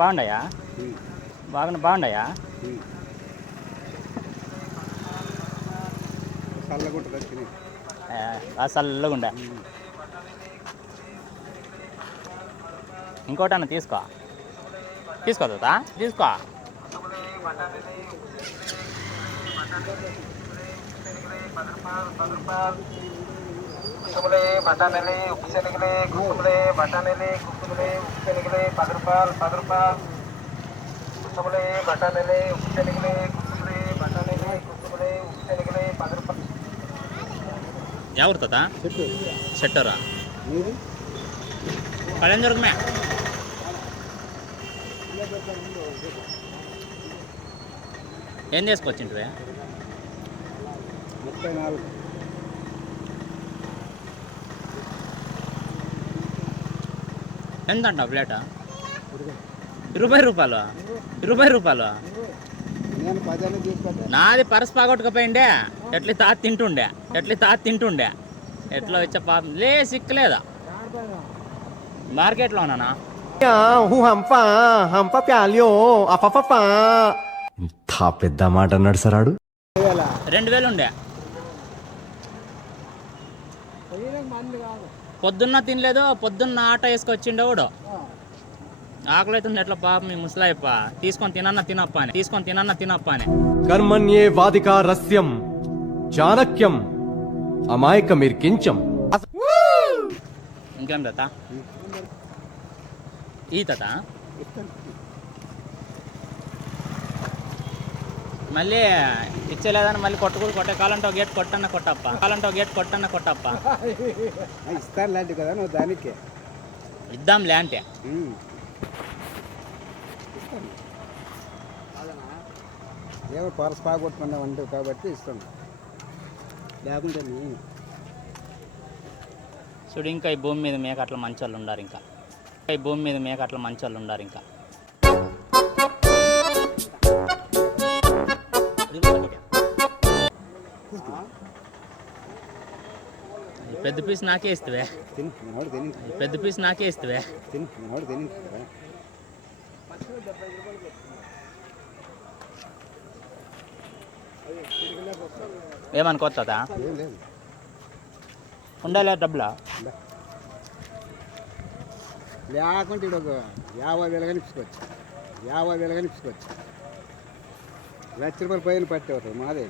బాగుండయా? బాగుండయా? చల్లగుండా. ఇంకోటన్నా తీసుకో తాత, తీసుకో. కుసుములే బఠానీలు ఉప్పు శనగలే కుసుములే బఠానీలు కుసుములే ఉప్పు శనగలే 10 రూపాయలు 10 రూపాయలు. కుసుములే బఠానీలు ఉప్పు శనగలే కుసుములే బఠానీలు కుసుములే ఉప్పు శనగలే 10 రూపాయలు. ఎవరు తాత? చెట్టరా? కళ్యాణ్ దొరకమే. ఏం చేసుకోవచ్చింటివే? 34. ఎంత అంటావు ప్లేటా? 20 రూపాయలు. 20 రూపాయలు. నాది పరస్ పాగొట్టుకపోయిండే. ఎట్లా తాత తింటుండే. ఎట్లా వచ్చే పాపం లే సిక్కలేదా మార్కెట్లో ఉన్నానా? ఇంత పెద్ద మాట అన్నాడు సరాడు. 2000 ఉండే. పొద్దున్న తినలేదు. పొద్దున్న ఆట వేసుకొచ్చిండే వాడు. ఆకలి అవుతుంది ఎట్లా పాపం మీ ముసలాయప్ప. తీసుకొని తినప్ప అని. కర్మణ్యే వాదికా రస్యం చాణక్యం అమాయకమిర్కించం. ఇంకేం తాత? ఈ తాత మళ్ళీ ఇచ్చలేదని మళ్ళీ కొట్టే కాలంతో గేట్ కొట్టన్న కొట్టప్ప. ఇస్తాను లాంటి కదా నువ్వు దానికి ఇద్దాంలే అంటే ఏమో పరస పాగొట్టుకున్నా వండు కాబట్టి ఇస్తాను. లేకుంటే చూడు ఇంకా ఈ భూమి మీద మేక అట్లా మంచోళ్ళు ఉండారు. ఇంకా పెద్ద పీస్ నాకే ఇస్తావే. పెద్ద పీస్ నాకే ఇస్తావే. ఏమనుకోవచ్చా? ఉండాలి డబ్బులా లేకుంటే ఇక్కడ 50,000 కానీ ఇప్పుకోవచ్చు. 50,000 కానీ ఇప్పుకోవచ్చు. ₹1,00,000 పైన పట్టేవారు మాదే.